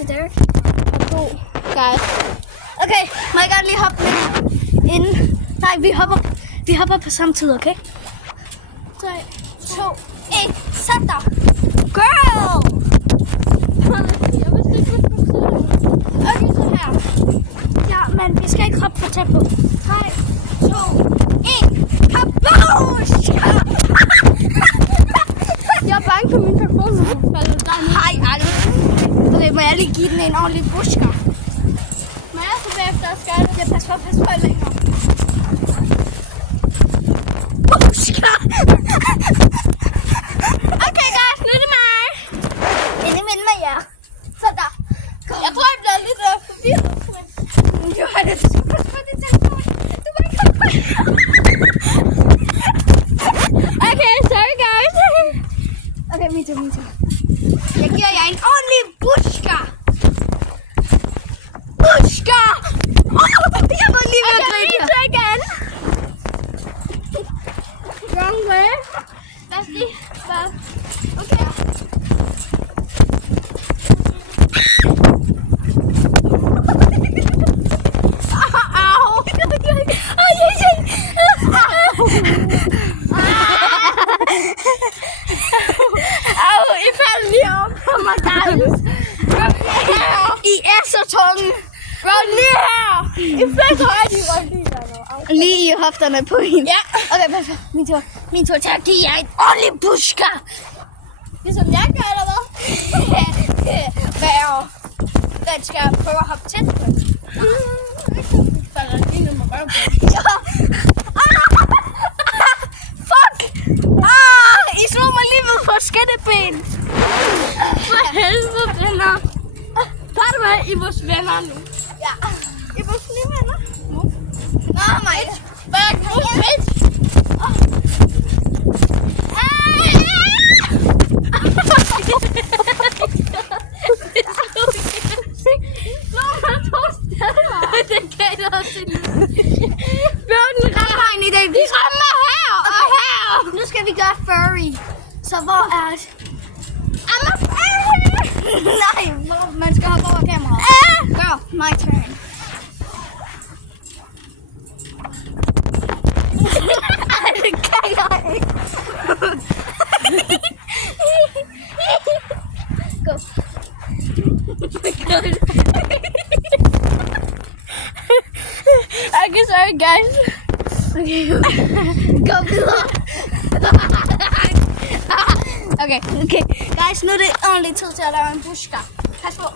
til Derek. Og 2, guys. Okay, må jeg godt lige hoppe med inden? Nej, vi hopper på samme tid, okay? 3, 2, 1, sæt dig! Girl! Okay, så her. Ja, men vi skal ikke hoppe for tæt på. 3, 2, 1, kabush! Jeg er bange for min telefon. Hej, aldrig. Okay, må jeg lige give den en ordentlig busker? Men jeg så bagefter skal Jeg passer på længere. Busker! Okay, guys, nu er det mig. Inde med jer. Så der. Jeg tror, jeg bliver lidt forvirret. Men jo, har det så pas på din telefon. Du må ikke komme på. Okay, sorry, guys. Okay, me too. Jeg giver jer en ordentlig busker. Busker! Jeg må lige være Okay, me too again. Wrong way. Lad os lige bare... Okay. Au! Au, I faldt lige op på mig, guys. I er så tunge. Run lige her. I faldt højt, I run lige der. Lige i hofterne på hende. Ja. Okay, perfekt. Min tur til at give jer en ordentlig busker. Ligesom jeg gør, eller hvad? Hvad? Den skal jeg prøve at hoppe tæt på. Falder lige nu med røven på. Ja. Fuck! I slog mig lige ved på skætteben. For helvede, venner. Tager du med i vores venner nu? Ja. I vores nye venner. Nå, mig. Back, move, bitch. Det kan jeg også ikke. Bjørnen rammer en i dag. Vi rammer her og her. Nu skal vi gøre furry. Så hvor er det? Nej, man skal hoppe over kameraet. Girl, my turn. Det kan jeg ikke. Go. Okay, sorry, guys. Okay. Gå videre. Okay. Guys, nu er det ordentligt tid til at lave en busker. Pas på.